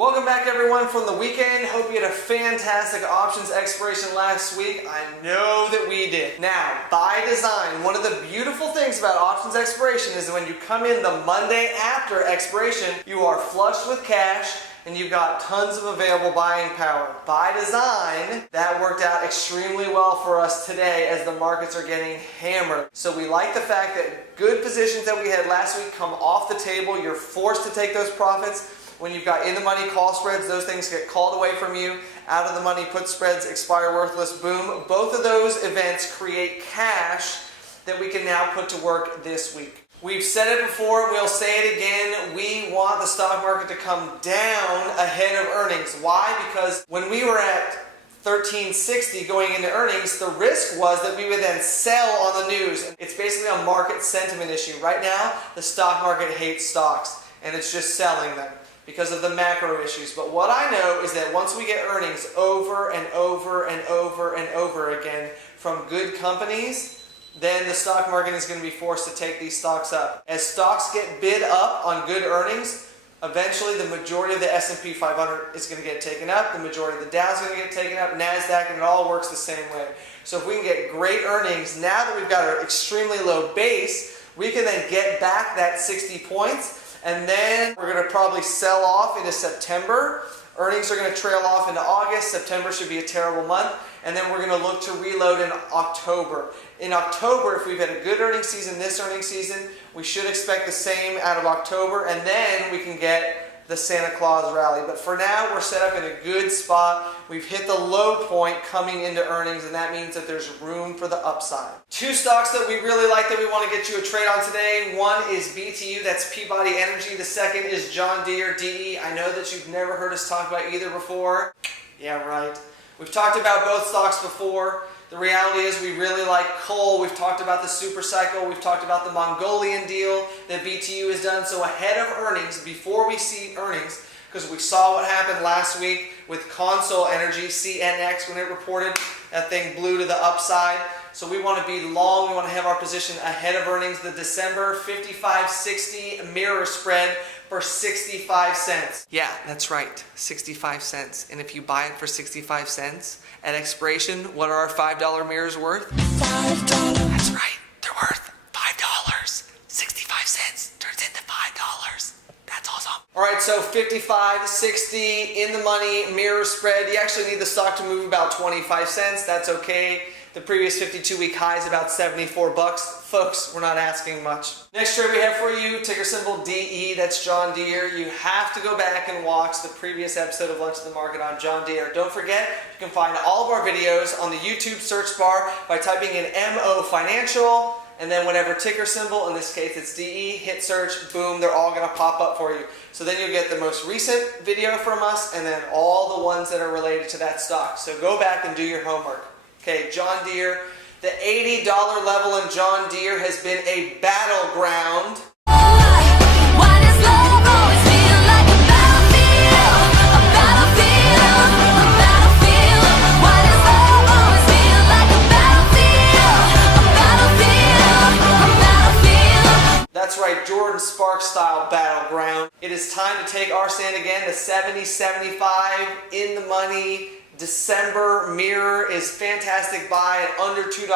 Welcome back everyone from the weekend. Hope you had a fantastic options expiration last week. I know that we did. Now, by design, one of the beautiful things about options expiration is that when you come in the Monday after expiration, you are flushed with cash and you've got tons of available buying power. By design, that worked out extremely well for us today as the markets are getting hammered. So we like the fact that good positions that we had last week come off the table. You're forced to take those profits. When you've got in-the-money call spreads, those things get called away from you. Out-of-the-money put spreads expire worthless, boom. Both of those events create cash that we can now put to work this week. We've said it before, we'll say it again, we want the stock market to come down ahead of earnings. Why? Because when we were at 1360 going into earnings, the risk was that we would then sell on the news. It's basically a market sentiment issue. Right now, the stock market hates stocks, and it's just selling them because of the macro issues. But what I know is that once we get earnings over and over and over and over again from good companies, then the stock market is going to be forced to take these stocks up. As stocks get bid up on good earnings, eventually the majority of the S&P 500 is going to get taken up, the majority of the Dow is going to get taken up, NASDAQ, and it all works the same way. So if we can get great earnings, now that we've got an extremely low base, we can then get back that 60 points. And then we're going to probably sell off into September. Earnings are going to trail off into August. September should be a terrible month. And then we're going to look to reload in October. In October, if we've had a good earnings season this earnings season, we should expect the same out of October. And then we can get the Santa Claus rally. But for now, we're set up in a good spot. We've hit the low point coming into earnings, and that means that there's room for the upside. Two stocks that we really like that we want to get you a trade on today. One is BTU, that's Peabody Energy. The second is John Deere, DE. I know that you've never heard us talk about either before. Yeah, right. We've talked about both stocks before. The reality is we really like coal. We've talked about the super cycle. We've talked about the Mongolian deal that BTU has done. So ahead of earnings, before we see earnings, because we saw what happened last week with Consol Energy, CNX, when it reported, that thing blew to the upside. So we want to be long. We want to have our position ahead of earnings. The December 55.60 mirror spread for 65 cents. Yeah, that's right, 65 cents. And if you buy it for 65 cents at expiration, what are our $5 mirrors worth? $5. That's right, they're worth $5. 65 cents turns into $5. That's awesome. All right, so 55.60 in the money mirror spread. You actually need the stock to move about 25 cents. That's okay. The previous 52-week high is about 74 bucks. Folks, we're not asking much. Next trade we have for you, ticker symbol DE, that's John Deere. You have to go back and watch the previous episode of Lunch at the Market on John Deere. Don't forget, you can find all of our videos on the YouTube search bar by typing in MO Financial, and then whatever ticker symbol, in this case it's DE, hit search, boom, they're all going to pop up for you. So then you'll get the most recent video from us, and then all the ones that are related to that stock. So go back and do your homework. Okay, John Deere. The $80 level in John Deere has been a battleground. Why does love always feel like a battlefield? A battlefield, a battlefield. Why does love always feel like a battlefield? A battlefield, a battlefield. That's right, Jordan Sparks style battleground. It is time to take our stand again. The 70-75 in the money December mirror is fantastic buy at under $2,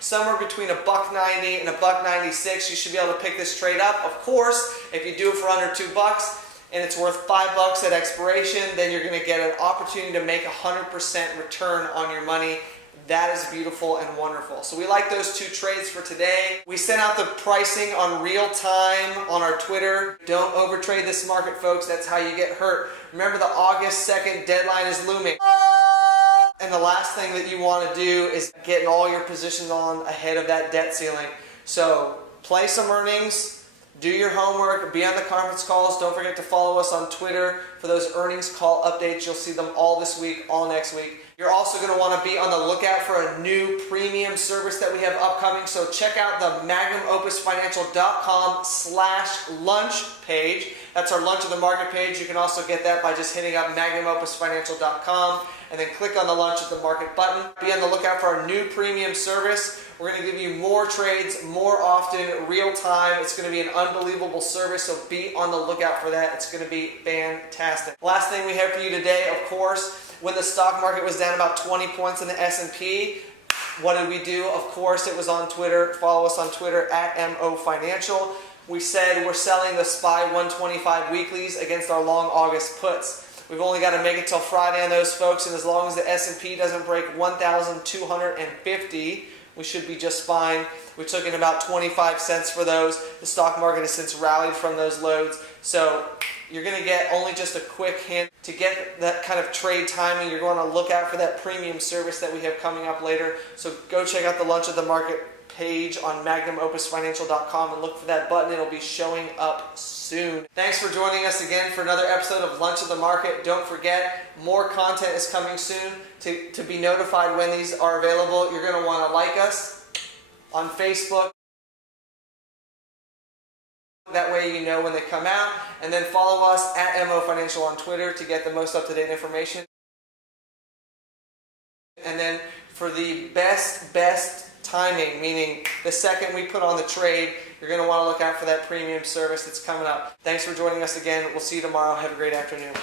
somewhere between $1.90 and $1.96. You should be able to pick this trade up. Of course, if you do it for under $2 and it's worth $5 at expiration, then you're going to get an opportunity to make 100% return on your money. That is beautiful and wonderful. So we like those two trades for today. We sent out the pricing on real time on our Twitter. Don't overtrade this market, folks. That's how you get hurt. Remember, the August 2nd deadline is looming. And the last thing that you want to do is getting all your positions on ahead of that debt ceiling. So play some earnings, do your homework, be on the conference calls. Don't forget to follow us on Twitter for those earnings call updates. You'll see them all this week, all next week. You're also going to want to be on the lookout for a new premium service that we have upcoming. So check out the MagnumOpusFinancial.com/lunch page. That's our Lunch of the Market page. You can also get that by just hitting up magnumopusfinancial.com and then click on the Lunch of the Market button. Be on the lookout for our new premium service. We're going to give you more trades more often, real time. It's going to be an unbelievable service, so be on the lookout for that. It's going to be fantastic. Last thing we have for you today, of course, when the stock market was down about 20 points in the S&P, what did we do? Of course, it was on Twitter. Follow us on Twitter at MO Financial. We said we're selling the SPY 125 weeklies against our long August puts. We've only got to make it till Friday on those, folks, and as long as the S&P doesn't break 1,250, we should be just fine. We took in about 25 cents for those. The stock market has since rallied from those lows. So you're going to get only just a quick hint. To get that kind of trade timing, you're going to look out for that premium service that we have coming up later. So go check out the Lunch of the Market page on magnumopusfinancial.com and look for that button. It'll be showing up soon. Thanks for joining us again for another episode of Lunch of the Market. Don't forget, more content is coming soon. To be notified when these are available, you're going to want to like us on Facebook. That way you know when they come out. And then follow us at MO Financial on Twitter to get the most up-to-date information. And then for the best timing, meaning the second we put on the trade, you're going to want to look out for that premium service that's coming up. Thanks for joining us again. We'll see you tomorrow. Have a great afternoon.